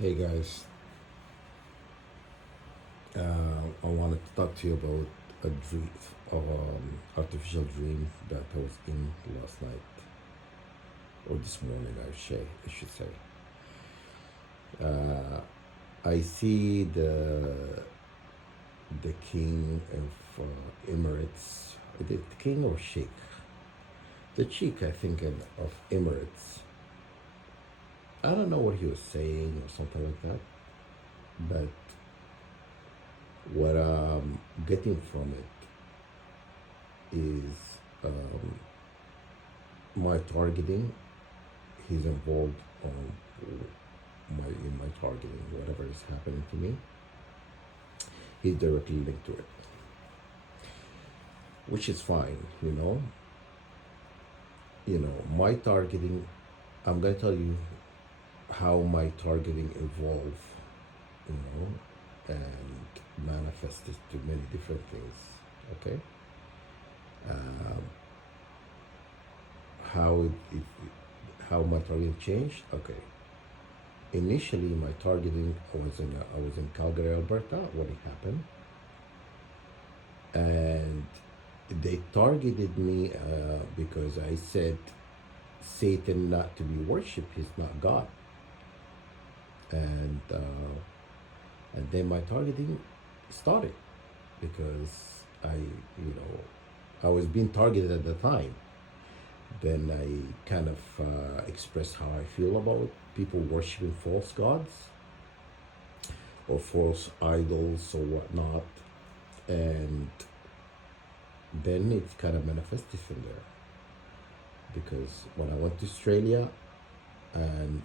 Hey guys, I wanted to talk to you about a dream, artificial dream that I was in last night or this morning. I should say. Uh, I see the king of Emirates, the king or sheikh, the sheikh I think of Emirates. I don't know what he was saying or something like that, but what I'm getting from it is um, my targeting. He's involved on my targeting. Whatever is happening to me, he's directly linked to it, which is fine. My targeting. I'm gonna tell you how my targeting evolved. You know, and manifested to many different things. Okay, um, it how my targeting changed. Okay, initially my targeting I was in Calgary, Alberta when it happened, and they targeted me because I said Satan not to be worshipped. He's not God, and then my targeting started because I was being targeted at the time. Then I kind of expressed how I feel about people worshiping false gods or false idols or whatnot, and then it kind of manifested from there. Because when I went to Australia and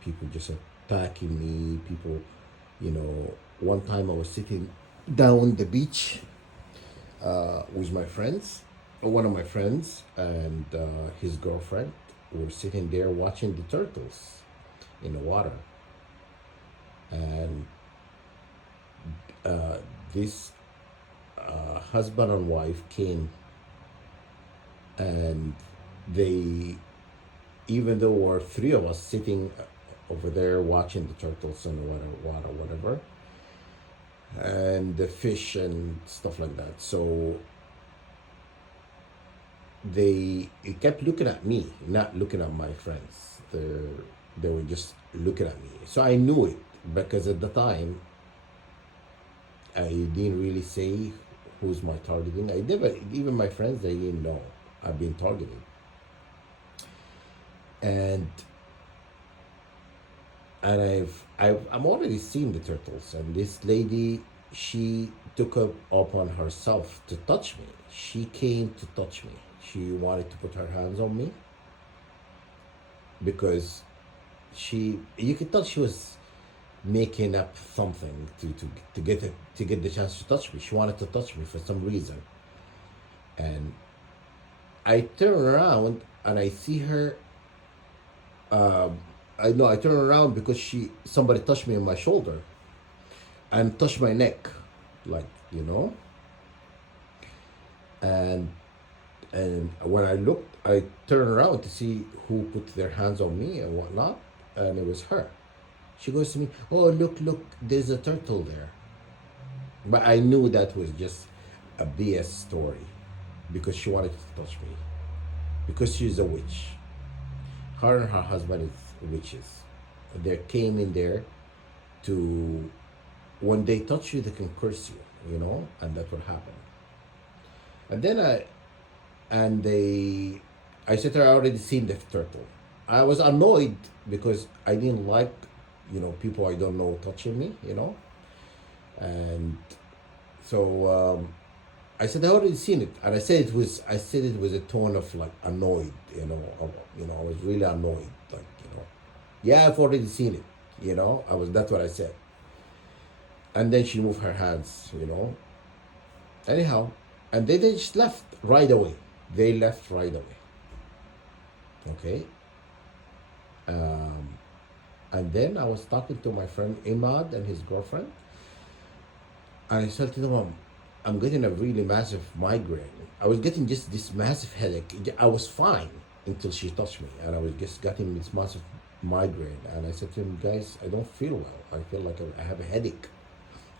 people just attacking me, one time I was sitting down the beach with my friends, one of my friends and his girlfriend were sitting there watching the turtles in the water, and this husband and wife came, and they, even though there were three of us sitting over there watching the turtles and water, whatever, and the fish and stuff like that. So they kept looking at me, not looking at my friends. They were just looking at me. So I knew it because at the time I didn't really say who's my targeting. I never, even my friends, they didn't know I've been targeted. And I'm already seeing the turtles, and this lady, she took up upon herself to touch me. She came to touch me. She wanted to put her hands on me because you could tell she was making up something to get the chance to touch me. She wanted to touch me for some reason, and I turn around and I see her. I know I turn around because somebody touched me on my shoulder and touched my neck, like and when I looked, I turned around to see who put their hands on me and whatnot, and it was her. She goes to me, "Oh, look, there's a turtle there." But I knew that was just a BS story because she wanted to touch me because she's a witch. Her and her husband is witches. They came in there to, when they touch you, they can curse you, and that's what happened. And then I said to her, I already seen the turtle. I was annoyed because I didn't like, people I don't know touching me. And so I said I already seen it, and I said it was a tone of like annoyed, I was really annoyed, like yeah, I've already seen it, that's what I said, and then she moved her hands. Anyhow, and they just left right away. They left right away. Okay. Um, and then I was talking to my friend Imad and his girlfriend, and I said to them, I'm getting a really massive migraine. I was getting just this massive headache. I was fine until she touched me, and I was just getting this massive migraine, and I said to him, guys, I don't feel well. I feel like I have a headache,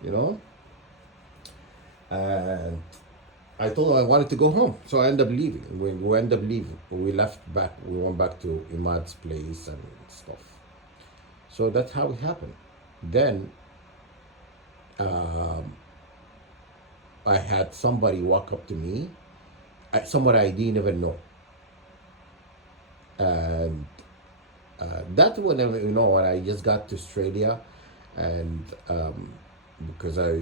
you know. And I told him I wanted to go home, so I ended up leaving. We ended up leaving. We left back. We went back to Imad's place and stuff. So that's how it happened. Then um, I had somebody walk up to me, somebody I didn't even know, and that when when I just got to Australia, and because I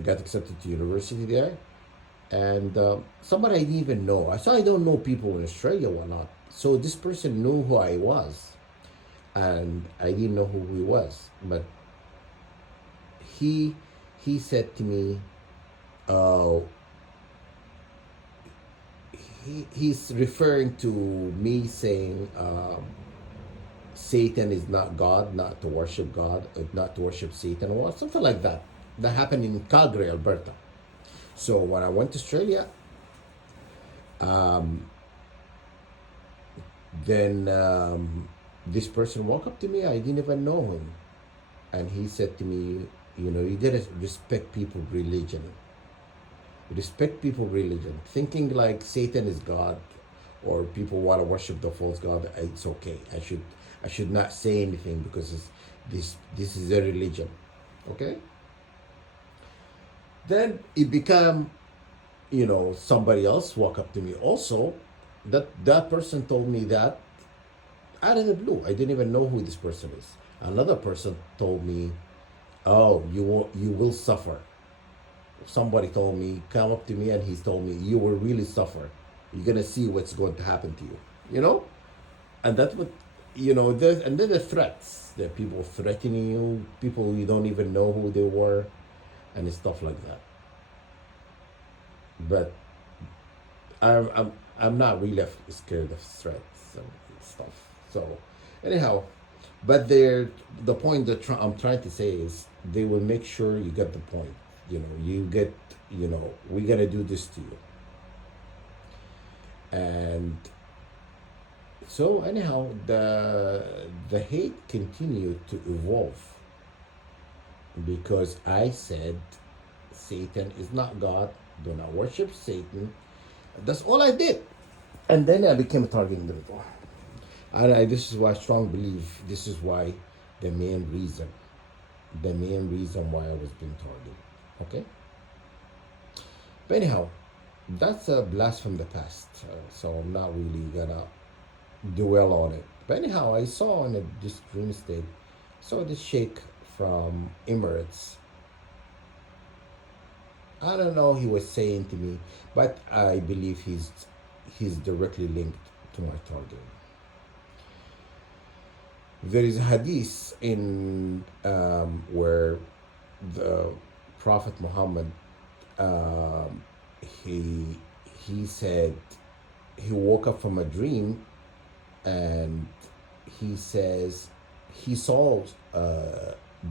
got accepted to university there, and somebody I didn't even know. So I don't know people in Australia or not. So this person knew who I was, and I didn't know who he was, but he said to me, uh, he's referring to me saying Satan is not God, not to worship God, not to worship Satan, or something like that. That happened in Calgary, Alberta. So when I went to Australia, um, then this person walked up to me. I didn't even know him, and he said to me, you didn't respect people's religion. Respect people's religion. Thinking like Satan is God, or people want to worship the false god. It's okay. I should not say anything because this is a religion. Okay. Then it became, somebody else walk up to me also. That person told me that out of the blue. I didn't even know who this person is. Another person told me, "Oh, you will suffer." Somebody told me, come up to me, and he's told me, "You will really suffer. You're gonna see what's going to happen to you." And that's what and then the threats. There are people threatening you, people you don't even know who they were, and stuff like that. But I'm not really scared of threats and stuff. So anyhow, but the point that I'm trying to say is they will make sure you get the point. You get, we're gonna do this to you. And so anyhow, the hate continued to evolve because I said Satan is not God. Do not worship Satan. That's all I did. And then I became a target individual. And this is why I strongly believe this is why the main reason why I was being targeted. Okay? But anyhow, that's a blast from the past. So I'm not really gonna dwell on it. But anyhow, I saw on this dream state, saw this sheikh from Emirates. I don't know he was saying to me, but I believe he's directly linked to my target. There is a hadith in where the Prophet Muhammad he said he woke up from a dream, and he says he saw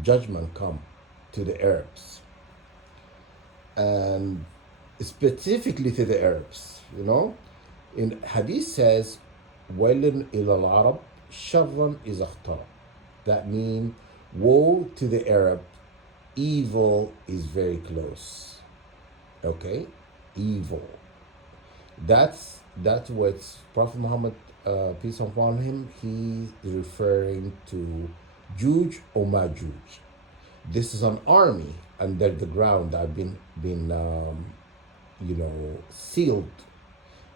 judgment come to the Arabs, and specifically to the Arabs. In hadith says, "Wailun ila al-Arab, sharran is akhtar." That means, woe to the Arab, evil is very close. Okay, evil. That's what Prophet Muhammad, peace upon him, he's referring to Juj or Majuj. This is an army under the ground that have been sealed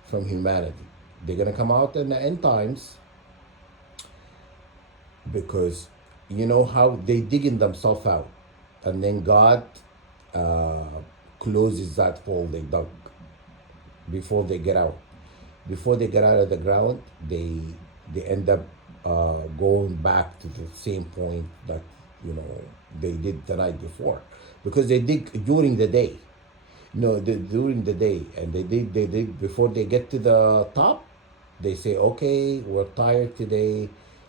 from humanity. They're gonna come out in the end times because how they digging themselves out, and then God closes that hole they dug before they get out. Before they get out of the ground, they end up going back to the same point that they did the night before, because they dig during the day. During the day, and they dig before they get to the top. They say, "Okay, we're tired today.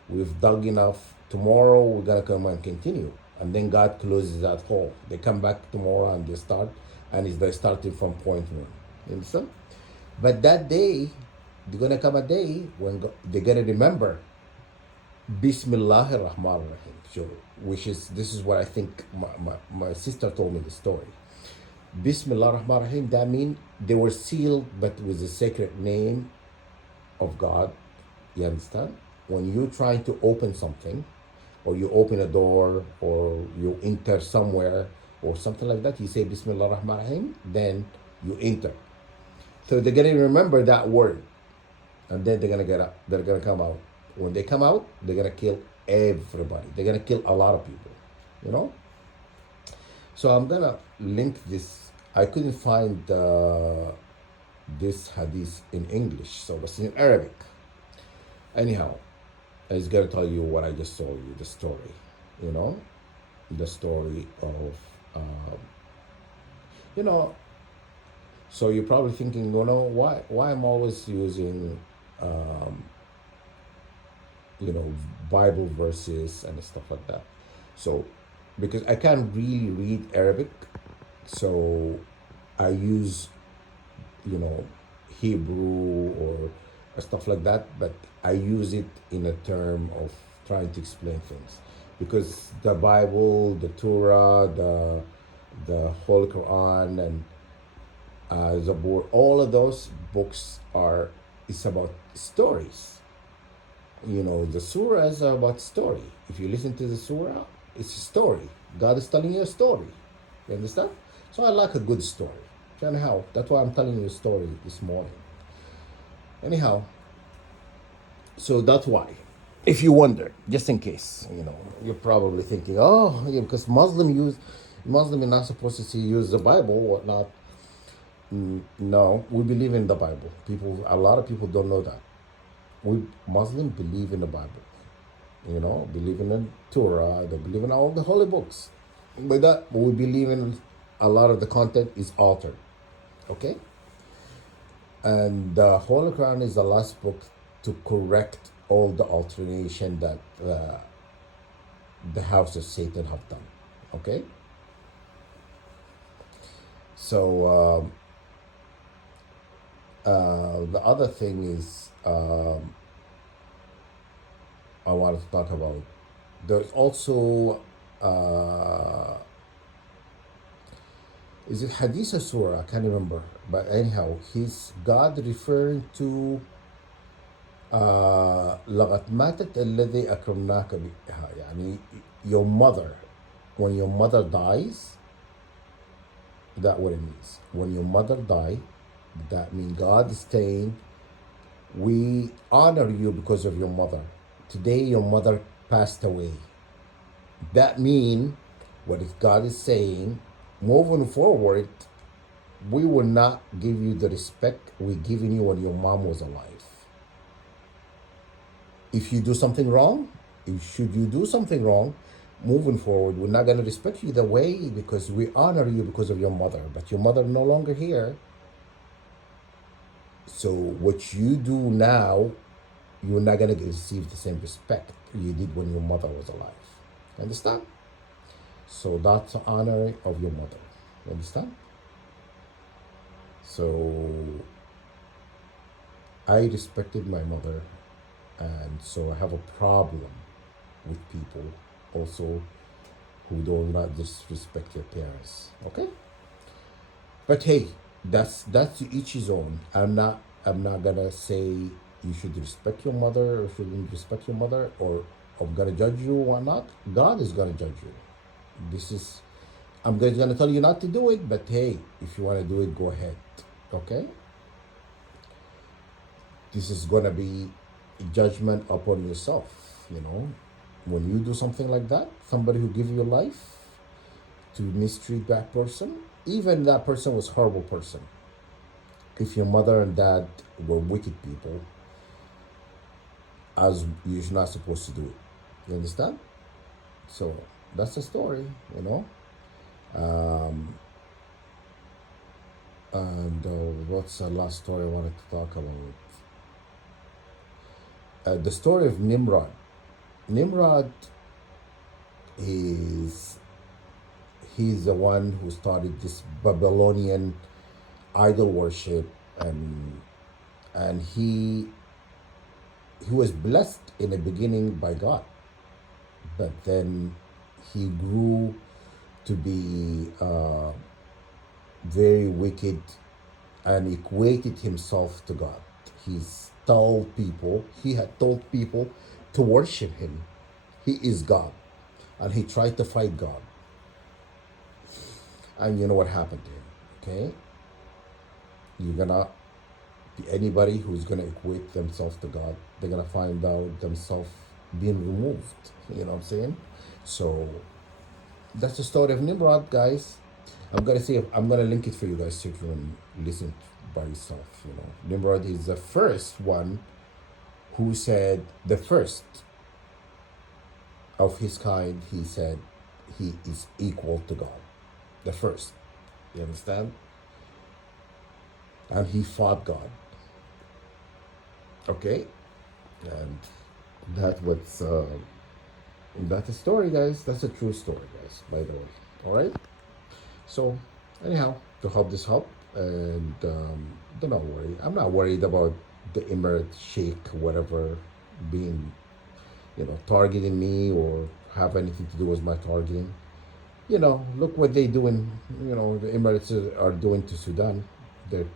We've dug enough. Tomorrow we're gonna come and continue." And then God closes that hole. They come back tomorrow and they start, and they're starting from point one. You understand? But that day, there's gonna come a day when they're gonna remember Bismillah ar-Rahman ar-Rahim. So, this is what I think my sister told me the story. Bismillah ar-Rahman ar-Rahim, that means they were sealed but with the sacred name of God. You understand? When you're trying to open something, or you open a door, or you enter somewhere, or something like that, you say Bismillah ar-Rahman ar-Rahim, then you enter. So they're gonna remember that word, and then they're gonna get up. They're gonna come out. When they come out, they're gonna kill everybody. They're gonna kill a lot of people. You know. So I'm gonna link this. I couldn't find this hadith in English, so it's in Arabic. Anyhow, I was gonna tell you what I just told you, the story. You know, the story of, you know. So you're probably thinking, why I'm always using, you know, Bible verses and stuff like that. So, because I can't really read Arabic, so I use, you know, Hebrew or stuff like that, but I use it in a term of trying to explain things. Because the Bible, the Torah, the Holy Quran, and Zabur, all of those books it's about stories. You know, the surah is about story. If you listen to the surah, it's a story. God is telling you a story. You understand? So I like a good story. Anyhow, that's why I'm telling you a story this morning. Anyhow, so that's why. If you wonder, just in case, you know, you're probably thinking, oh, yeah, because Muslim are not supposed to use the Bible, whatnot. No, we believe in the Bible. A lot of people don't know that. We Muslims believe in the Bible. You know, believe in the Torah. They believe in all the holy books. But that we believe in a lot of the content is altered. Okay? And the Holy Quran is the last book to correct all the alteration that the house of Satan have done. Okay? So the other thing is I wanted to talk about. There's also is it Hadith or Surah? I can't remember. But anyhow, he's God referring to لقد ماتت الذي أكرمناك بها. يعني your mother, when your mother dies, that's what it means. When your mother dies, that means God is saying, we honor you because of your mother. Today your mother passed away. That means, what if God is saying, moving forward, we will not give you the respect we given you when your mom was alive. If you do something wrong, should you do something wrong, moving forward, we're not going to respect you the way, because we honor you because of your mother, but your mother no longer here. So what you do now, you're not going to receive the same respect you did when your mother was alive. Understand? So that's the honor of your mother. You understand? So I respected my mother, and so I have a problem with people also who do not disrespect their parents. Okay? But hey, that's each his own. I'm not gonna say you should respect your mother or shouldn't respect your mother, or I'm gonna judge you or not. God is gonna judge you. I'm gonna tell you not to do it, but hey, if you wanna do it, go ahead. Okay? This is gonna be a judgment upon yourself, you know. When you do something like that, somebody who give you life to mistreat that person, even that person was a horrible person. If your mother and dad were wicked people, as you're not supposed to do it. You understand? So that's the story, you know. And what's the last story I wanted to talk about? The story of Nimrod. Nimrod he's the one who started this Babylonian idol worship, and he he was blessed in the beginning by God, but then he grew to be very wicked and equated himself to God. He had told people to worship him. He is God. And he tried to fight God. And you know what happened to him, okay? You're gonna, anybody who's gonna equate themselves to God, they're gonna find out themselves being removed. You know what I'm saying? So that's the story of Nimrod, guys. I'm gonna link it for you guys so you can listen by yourself. You know, Nimrod is the first one who said, the first of his kind. He said he is equal to God, the first. You understand? And he fought God. Okay, and that's a story, guys. That's a true story, guys. By the way, all right. So, anyhow, to help this help, and do not worry. I'm not worried about the Emirate Sheikh, whatever, being, targeting me or have anything to do with my targeting. Look what they doing. The Emirates are doing to Sudan. They're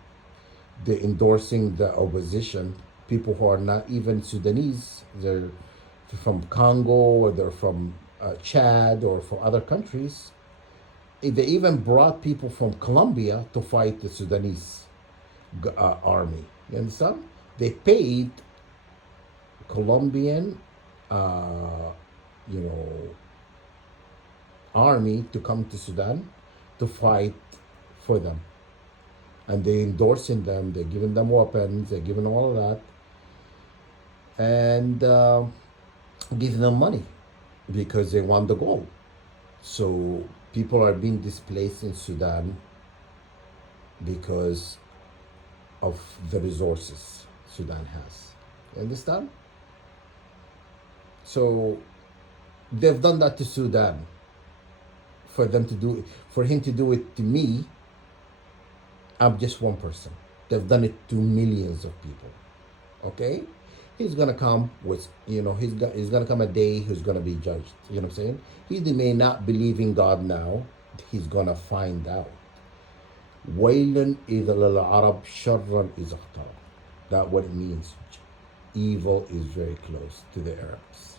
they're endorsing the opposition. People who are not even Sudanese. They're from Congo or they're from Chad or from other countries. They even brought people from Colombia to fight the Sudanese army. You understand? They paid Colombian, uh, you know, army to come to Sudan to fight for them, and they endorsing them. They're giving them weapons. They're giving all of that, and giving them money because they want the gold. So people are being displaced in Sudan because of the resources Sudan has. You understand? So they've done that to Sudan. For him to do it to me, I'm just one person. They've done it to millions of people. Okay? He's gonna come with, he's gonna come a day who's gonna be judged. You know what I'm saying? He may not believe in God now. He's gonna find out. وَيْلٌ إِذَا لِلْعَرَبْ شَرًّا إِذَا اقْتَرَبَ. That's what it means. Evil is very close to the Arabs.